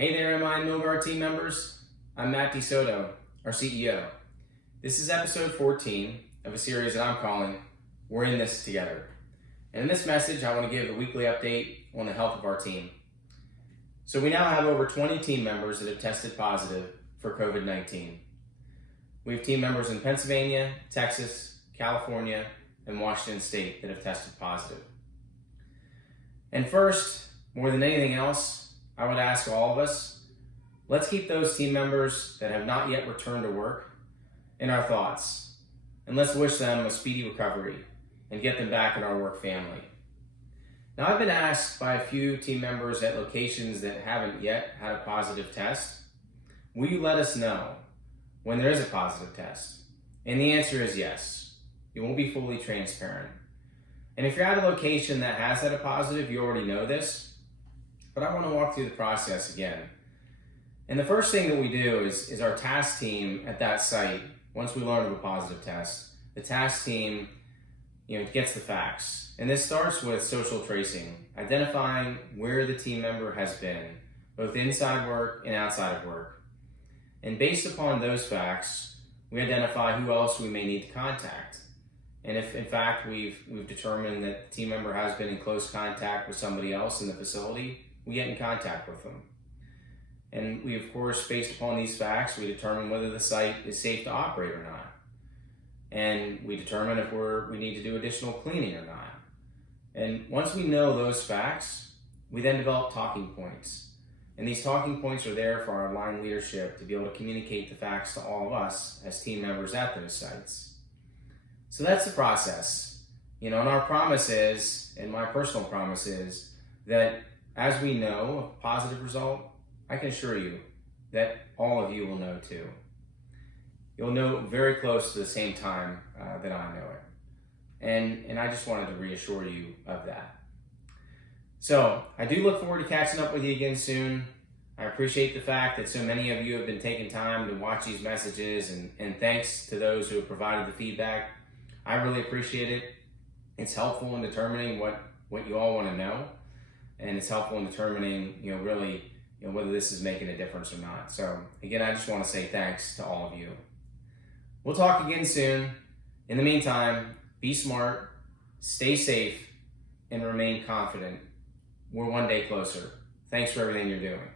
Hey there, MI and Milgar team members. I'm Matt DeSoto, our CEO. This is episode 14 of a series that I'm calling We're in This Together. And in this message, I want to give a weekly update on the health of our team. So we now have over 20 team members that have tested positive for COVID-19. We have team members in Pennsylvania, Texas, California, and Washington State that have tested positive. And first, more than anything else, I would ask all of us, let's keep those team members that have not yet returned to work in our thoughts, and let's wish them a speedy recovery and get them back in our work family. Now, I've been asked by a few team members at locations that haven't yet had a positive test, will you let us know when there is a positive test? And the answer is yes. You won't be fully transparent. And if you're at a location that has had a positive, you already know this, but I want to walk through the process again. And the first thing that we do is our task team at that site, once we learn of a positive test, the task team gets the facts. And this starts with social tracing, identifying where the team member has been, both inside work and outside of work. And based upon those facts, we identify who else we may need to contact. And if in fact we've determined that the team member has been in close contact with somebody else in the facility, we get in contact with them. And we, of course, based upon these facts, we determine whether the site is safe to operate or not. And we determine if we need to do additional cleaning or not. And once we know those facts, we then develop talking points. And these talking points are there for our line leadership to be able to communicate the facts to all of us as team members at those sites. So that's the process. And our promise is, and my personal promise is, that as we know a positive result, I can assure you that all of you will know too. You'll know very close to the same time that I know it. And I just wanted to reassure you of that. So I do look forward to catching up with you again soon. I appreciate the fact that so many of you have been taking time to watch these messages, and thanks to those who have provided the feedback. I really appreciate it. It's helpful in determining what you all want to know. And it's helpful in determining, whether this is making a difference or not. So again, I just want to say thanks to all of you. We'll talk again soon. In the meantime, be smart, stay safe, and remain confident. We're one day closer. Thanks for everything you're doing.